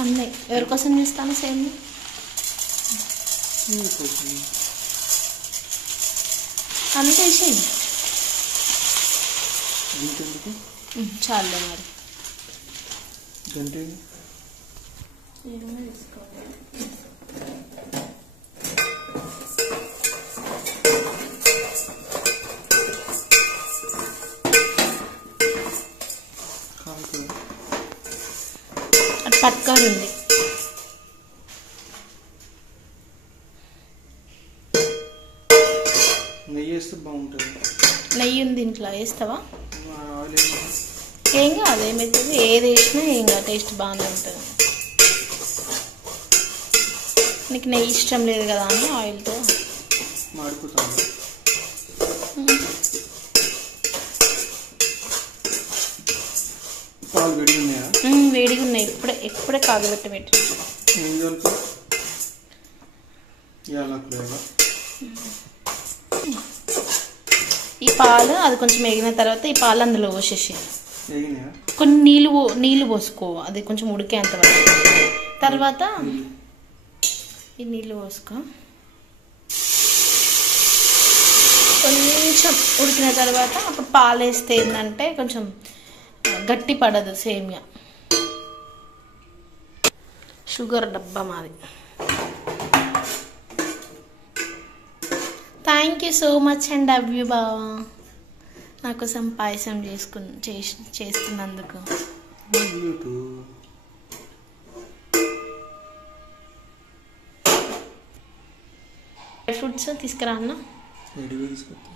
అన్నీ ఎవరి కోసం చేస్తాను సేమ్ అంతే వేసి చాలే మరి ఏమైనా తీసుకోవాలి అది పట్టుకాడు ఉంది నెయ్యి వేస్తే బాగుంటుంది నెయ్యి ఉంది ఇంట్లో వేస్తావా ఏం కాదు ఏమవుతుంది ఏది వేసినా ఏం కాదు టేస్ట్ బాగానే ఉంటుంది నీకు నెయ్యి ఇష్టం లేదు కదా అని ఆయిల్తో మాడిపోతుంది పాలు వేడిగా ఉన్నాయా వేడిగా ఉన్నాయి ఇప్పుడే కాగబెట్టి పెట్టి ఈ పాలు అది కొంచెం వేగిన తర్వాత ఈ పాలు అందులో పోసేసి కొన్ని నీళ్ళు పోసుకో అది కొంచెం ఉడికేంత వరకు తర్వాత ఈ నీళ్ళు పోసుకో కొంచెం ఉడికిన తర్వాత అప్పుడు పాలు వేస్తే ఏంటంటే కొంచెం గట్టి పడదు సేమియా షుగర్ డబ్బా మాది thank you so much and love you బావా నా కోసం పాయసం చేస్తున్నందుకు డ్రై ఫ్రూట్స్ తీసుకురా అన్న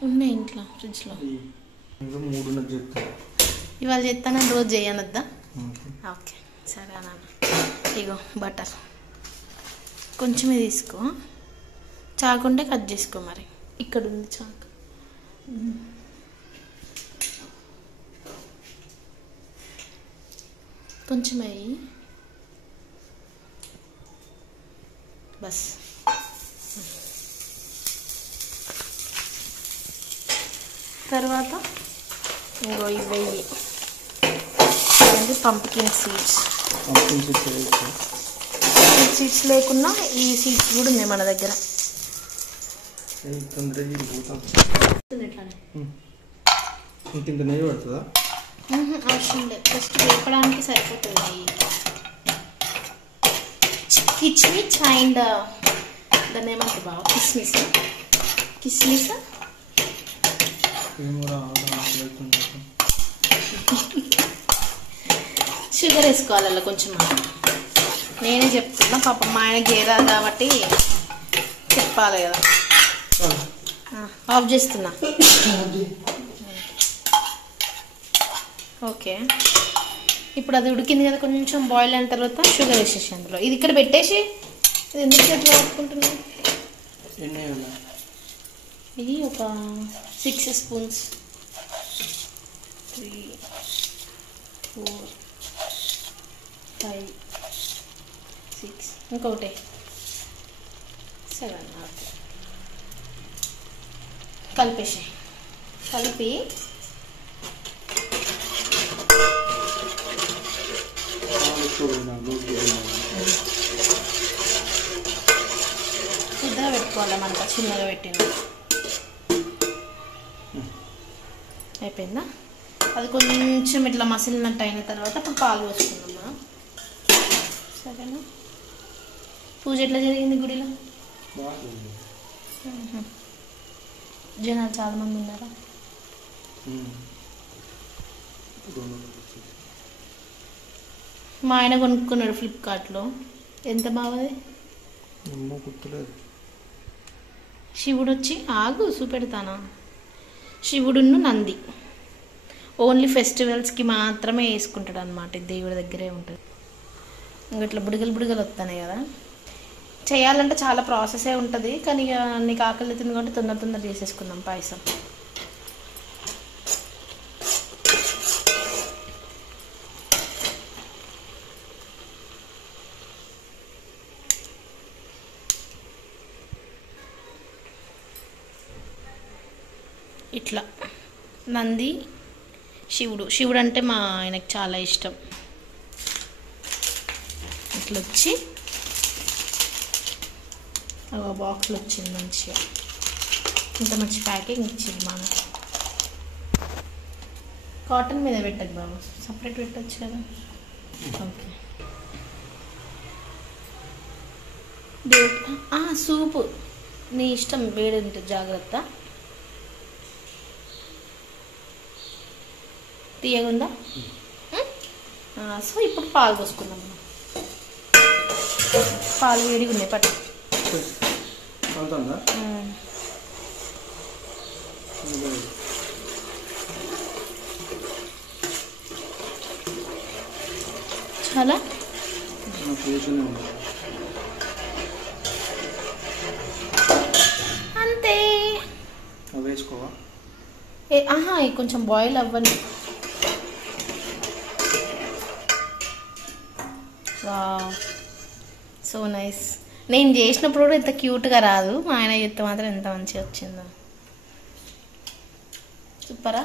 ఉన్నాయి ఇంట్లో ఫ్రిడ్జ్లో ఇవాళ చేస్తానని రోజు చేయనొద్దా ఓకే సరే అన్న ఇగో బటర్ కొంచెమే తీసుకో చాకుంటే కట్ చేసుకో మరి ఇక్కడ ఉంది చాకు కొంచెం అయ్యి బస్ తర్వాత ఇంకో ఇవి పంప్కిన్ సీడ్స్ లేకున్నా ఈ సీడ్స్ కూడా ఉన్నాయి మన దగ్గర అవసరం లేదు జస్ట్ వేపడానికి సరిపోతుంది కిచ్మిచ్ అండ్ దాన్ని ఏమంటారు బాగా కిస్మిస్ షుగర్ వేసుకోవాలి అలా కొంచెం నేనే చెప్తున్నా పాపం మా ఆయనకి ఏరాదు కాబట్టి చెప్పాలి కదా ఆఫ్ చేస్తున్నా ఓకే ఇప్పుడు అది ఉడికింది కదా కొంచెం బాయిల్ అయిన తర్వాత షుగర్ వేసేసి అందులో ఇది ఇక్కడ పెట్టేసి ఇది ఎందుకు చేతిలో పట్టుకుంటున్నా ఇది ఒక 6 స్పూన్స్ 3 4 5 6 ఇంకొకటి 7 కలిపేసి కలిపి పెద్దగా పెట్టుకోవాలి మనకు చిన్నగా పెట్టింది అయిపోయిందా అది కొంచెం ఇట్లా మసిలినట్టు అయిన తర్వాత అప్పుడు పాలు పోసుకుందాం సరేనా పూజ ఎట్లా జరిగింది గుడిలో జనాలు చాలా మంది ఉన్నారా మా ఆయన కొనుక్కున్నాడు ఫ్లిప్కార్ట్లో ఎంత బాగుంది శివుడు వచ్చి ఆగు చూపెడతానా శివుడును నంది ఓన్లీ ఫెస్టివల్స్కి మాత్రమే వేసుకుంటాడు అనమాట దేవుడి దగ్గరే ఉంటుంది ఇంకట్లా బుడగలు వస్తున్నాయి కదా చేయాలంటే చాలా ప్రాసెసే ఉంటుంది కానీ ఇక నీకు ఆకలి అవుతుంది కాబట్టి తొందర చేసేసుకుందాం పాయసం ఇట్లా నంది శివుడు అంటే మా ఆయనకు చాలా ఇష్టం బాక్స్లో వచ్చి బాక్స్లో వచ్చింది మంచిగా. ఇంత మంచి ప్యాకింగ్ ఇచ్చింది మనం. కాటన్ మీద పెట్టదు బాబు, సపరేట్ పెట్టచ్చు కదా. ఓకే సూపు నీ ఇష్టం, వేడి ఉంటుంది జాగ్రత్త. తీయగుందా? సో ఇప్పుడు పాలు పోసుకుందాం. పాలు వేడిగా ఉన్నాయి పట్టు. చాలా అంతే. వేసుకోవా? కొంచెం బాయిల్ అవ్వని. Wow so nice. నేను చేసినప్పుడు కూడా ఇంత క్యూట్గా రాదు, మా ఆయన చేస్తే మాత్రం ఎంత మంచిగా వచ్చిందో. సూపరా?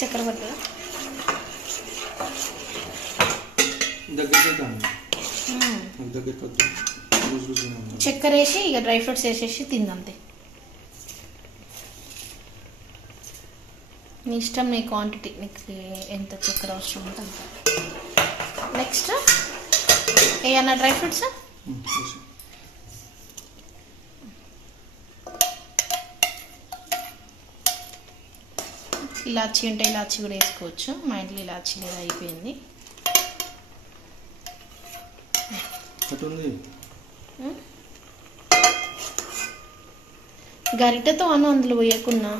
చక్కెర పట్టదా? చక్కెర వేసి ఇక డ్రై ఫ్రూట్స్ వేసేసి తిందంతే. నీ ఇష్టం, నీ క్వాంటిటీ, నీకు ఎంత చక్కెర అవసరం ఉంటే అంత. నెక్స్ట్ ఏమన్నా డ్రై ఫ్రూట్స్? ఇలాచీ ఉంటే ఇలాచీ కూడా వేసుకోవచ్చు. మా ఇంట్లో ఇలాచీ లేదా అయిపోయింది. గరిటెతో అందులో పోయకున్నా.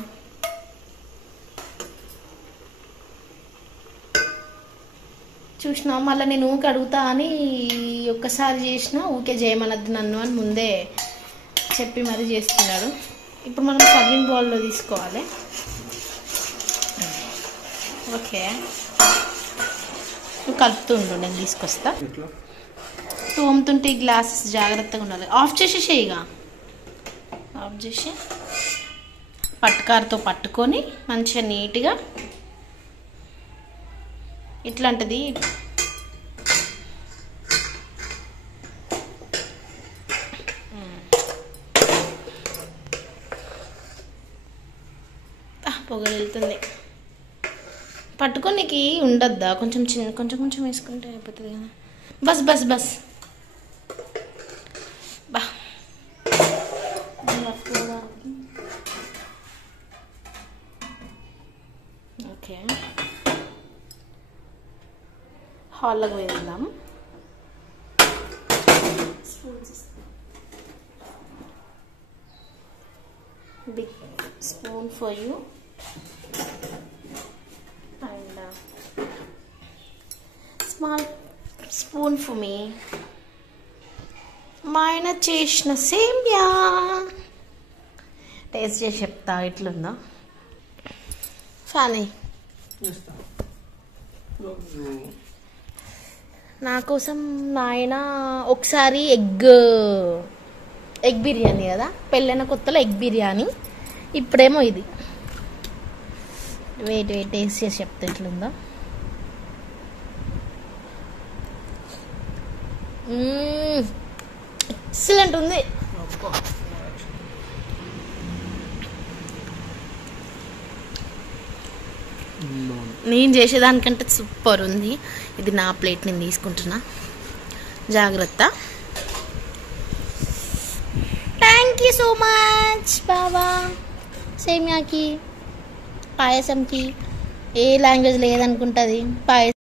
చూసినా మళ్ళీ నేను ఊకే అడుగుతా అని ఒక్కసారి చేసిన, ఊకే చేయమనద్దు నన్ను అని ముందే చెప్పి మరీ చేస్తున్నాడు. ఇప్పుడు మనం సర్వింగ్ బౌల్లో తీసుకోవాలి. ఓకే నువ్వు కలుపుతూ ఉండు, నేను తీసుకొస్తా. తోముతుంటే ఈ గ్లాసెస్ జాగ్రత్తగా ఉండాలి. ఆఫ్ చేసేసేయిగా, ఆఫ్ చేసి పట్టుకారుతో పట్టుకొని మంచిగా నీట్గా ఇట్లాంటిది పొగలు వెళ్తుంది. పట్టుకోనికి ఉండద్దా? కొంచెం కొంచెం కొంచెం వేసుకుంటే అయిపోతుంది కదా. బస్ బస్ బస్ బా. ఓకే హాల్లోకి వెళ్దాం. Big spoon for you and small spoon for me. మా ఆయన చేసిన సేమియా టేస్ట్ చేసి చెప్తా ఎట్లుందో. ఫానీ నా కోసం నాయన ఒకసారి ఎగ్ బిర్యానీ కదా, పెళ్ళైన కొత్తలో ఎగ్ బిర్యానీ, ఇప్పుడేమో ఇది. వెయిట్ టేస్ట్ చేసి చెప్తే ఎట్లుందో. ఎక్సలెంట్ ఉంది. నేను చేసేదానికంటే సూపర్ ఉంది. ఇది నా ప్లేట్ నేను తీసుకుంటున్నా, జాగ్రత్త. థ్యాంక్ యూ సో మచ్ బాబా. సేమియాకి పాయసంకి ఏ లాంగ్వేజ్ లేదనుకుంటుంది. పాయసం